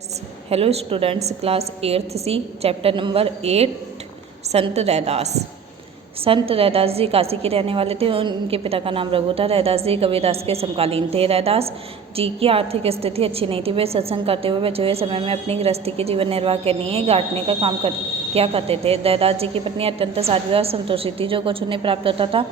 Hello students, class 8th सी, chapter number 8, संत रैदास। संत रैदास जी काशी के रहने वाले थे। उनके पिता का नाम रघु था। रैदास जी कबीरदास के समकालीन थे। रैदास जी की आर्थिक स्थिति अच्छी नहीं थी। वे सत्संग करते हुए बचे हुए समय में अपनी गृहस्थी के जीवन निर्वाह के लिए गांठने का काम किया करते थे। रैदास जी की पत्नी अत्यंत साध्वी और संतोषी थी। जो कुछ उन्हें प्राप्त होता था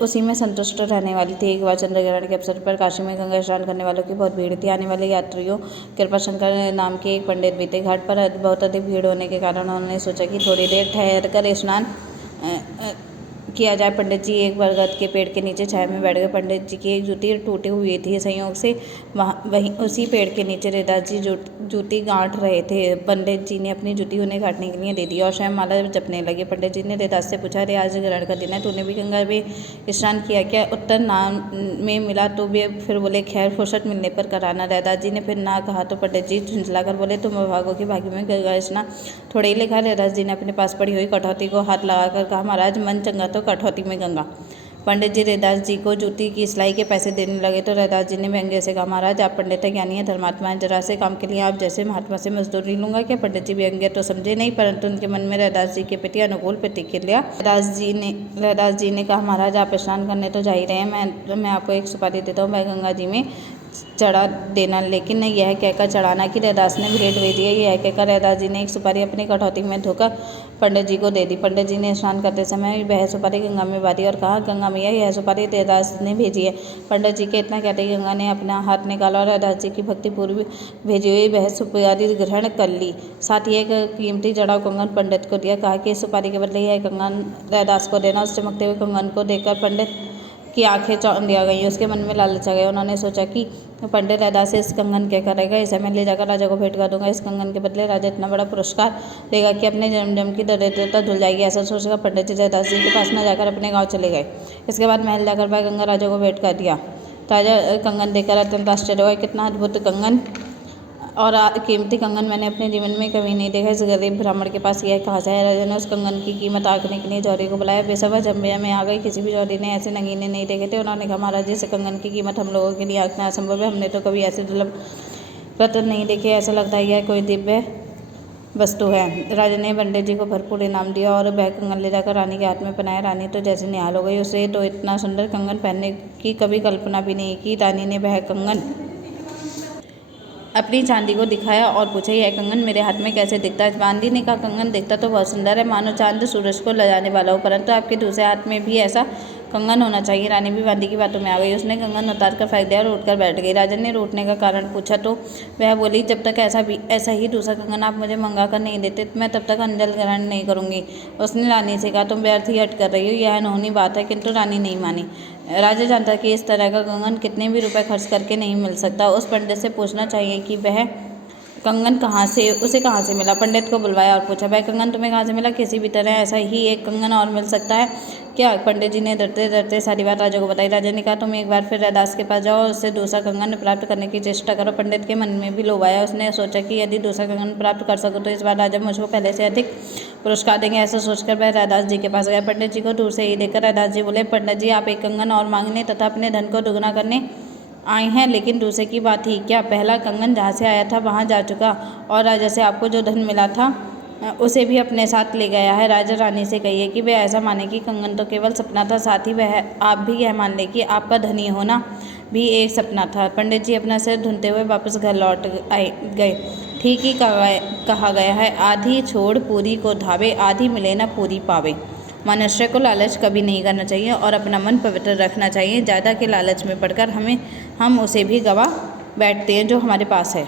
उसी में संतुष्ट रहने वाली थी। एक बार चंद्र ग्रहण के अवसर पर काशी में गंगा स्नान करने वालों की बहुत भीड़ थी। आने वाले यात्रियों कृपाशंकर नाम के एक पंडित भी थे। घाट पर बहुत अधिक भीड़ होने के कारण उन्होंने सोचा कि थोड़ी देर ठहर कर स्नान किया जाए। पंडित जी एक बरगद के पेड़ के नीचे छाया में बैठ गए। पंडित जी की एक जूती टूटी हुई थी। संयोग से वहीं उसी पेड़ के नीचे रैदास जी जूती गांठ रहे थे। पंडित जी ने अपनी जूती उन्हें काटने के लिए दे दी और स्वयं माला जपने लगे। पंडित जी ने रैदास से पूछा, अरे आज ग्रहण का दिन है, तूने भी गंगा में स्नान किया क्या? उत्तर नाम में मिला तो वे फिर बोले, खैर फुर्सत मिलने पर कराना। रैदास जी ने फिर ना कहा तो पंडित जी झुंझलाकर बोले, तुम अभागों की भागी में गंगा स्नान थोड़े ही लिखा। रैदास जी ने अपने पास पड़ी हुई कठौती को हाथ लगाकर कहा, महाराज मन चंगा तो कठौती में गंगा। पंडित जी रैदास जी को जूती की सिलाई के पैसे देने लगे तो रैदास जी ने व्यंग्य से कहा, महाराज आप पंडित है, ज्ञानी है, धर्मात्मा है, जरा से काम के लिए आप जैसे महात्मा से मजदूरी लूंगा क्या? पंडित जी व्यंग्य तो समझे नहीं, परंतु उनके मन में रैदास जी के प्रति अनुकूल प्रतिक्रिया। रैदास जी ने कहा, महाराज आप स्नान करने तो जा ही रहे हैं, मैं आपको एक सुपारी देता हूँ, वह गंगा जी में चढ़ा देना। लेकिन यह कहकर चढ़ाना कि रैदास ने भेंट भेज दिया। यह कहकर रैदास जी ने एक सुपारी अपनी कठौती में धोकर पंडित जी को दे दी। पंडित जी ने स्नान करते समय वह सुपारी गंगा में बांधी और कहा, गंगा मैया यह सुपारी रैदास ने भेजी है। पंडित जी के इतना कहते ही गंगा ने अपना हाथ निकाला और रैदास जी की भक्ति पूर्व भेजी हुई वह सुपारी ग्रहण कर ली। साथ ही एक कीमती जड़ा कंगन पंडित को दिया। कहा कि इस सुपारी के बदले यह कंगन रैदास को देना। उस चमकते हुए कंगन को देखकर पंडित की आंखें चौंधिया गईं। उसके मन में लालच आ गया। उन्होंने सोचा कि पंडित रैदास से इस कंगन क्या करेगा, इसे मैं ले जाकर राजा को भेंट कर दूंगा। इस कंगन के बदले राजा इतना बड़ा पुरस्कार देगा कि अपने जन्म की दरिद्रता धुल जाएगी। ऐसा सोचकर पंडित जी रैदास जी के पास न जाकर अपने गाँव चले गए। इसके बाद महल जाकर वह गंगा राजा को भेंट कर दिया। राजा कंगन देखकर अत्यंत आश्चर्य हुआ। कितना अद्भुत कंगन और कीमती कंगन मैंने अपने जीवन में कभी नहीं देखा। इस गरीब ब्राह्मण के पास यह कहाँ से है? राजा ने उस कंगन की कीमत आंकने के लिए जौहरी को बुलाया। बेसब्र जम्बिया में आ गई। किसी भी जौहरी ने ऐसे नगीने नहीं देखे थे। उन्होंने कहा, महाराज इस कंगन की कीमत हम लोगों के लिए आंकना असंभव है। हमने तो कभी ऐसे दुर्लभ रत्न नहीं देखे। ऐसा लगता है यह कोई दिव्य वस्तु है। राजा ने पंडित जी को भरपूर इनाम दिया और वह कंगन ले जाकर रानी के हाथ में पहनाया। रानी तो जैसे निहाल हो गई। उसे तो इतना सुंदर कंगन पहनने की कभी कल्पना भी नहीं की। रानी ने वह कंगन अपनी चांदी को दिखाया और पूछा, यह कंगन मेरे हाथ में कैसे दिखता है? चांदी ने कहा, कंगन दिखता तो बहुत सुंदर है, मानो चांद सूरज को लजाने वाला हो, परंतु आपके दूसरे हाथ में भी ऐसा कंगन होना चाहिए। रानी भी बांदी की बातों में आ गई। उसने कंगन उतार कर फेंक दिया और उठकर बैठ गई। राजा ने रूठने का कारण पूछा तो वह बोली, जब तक ऐसा ही दूसरा कंगन आप मुझे मंगा कर नहीं देते मैं तब तक अंजल ग्रहण नहीं करूंगी। उसने रानी से कहा, तुम व्यर्थ ही हट कर रही हो, यह अनहोनी बात है। किंतु रानी नहीं मानी। राजा जानता कि इस तरह का कंगन कितने भी रुपए खर्च करके नहीं मिल सकता। उस पंडित से पूछना चाहिए कि वह कंगन उसे कहाँ से मिला। पंडित को बुलवाया और पूछा, वह कंगन तुम्हें कहाँ से मिला? किसी भी तरह ऐसा ही एक कंगन और मिल सकता है क्या? पंडित जी ने डरते डरते सारी बात राजा को बताई। राजा ने कहा, तुम एक बार फिर रैदास के पास जाओ और उससे दूसरा कंगन प्राप्त करने की चेष्टा करो। पंडित के मन में भी लोभ आया। उसने सोचा कि यदि दूसरा कंगन प्राप्त कर सकूँ तो इस बार राजा मुझको पहले से अधिक पुरस्कार देंगे। ऐसा सोचकर वह रैदास जी के पास गया। पंडित जी को दूर से ही देखकर रैदास जी बोले, पंडित जी आप एक कंगन और मांगने तथा अपने धन को दुगना करने आए हैं, लेकिन दूसरे की बात ही क्या? पहला कंगन जहाँ से आया था वहाँ जा चुका और राजा से आपको जो धन मिला था उसे भी अपने साथ ले गया है। राजा रानी से कहिए कि वे ऐसा माने कि कंगन तो केवल सपना था, साथ ही वह आप भी यह मान ले कि आपका धनी होना भी एक सपना था। पंडित जी अपना सिर धुनते हुए वापस घर लौट गए। ठीक ही कहा गया है, आधी छोड़ पूरी को धावे, आधी मिले ना पूरी पावे। मनुष्य को लालच कभी नहीं करना चाहिए और अपना मन पवित्र रखना चाहिए। ज़्यादा के लालच में पड़कर हम उसे भी गवा बैठते हैं जो हमारे पास है।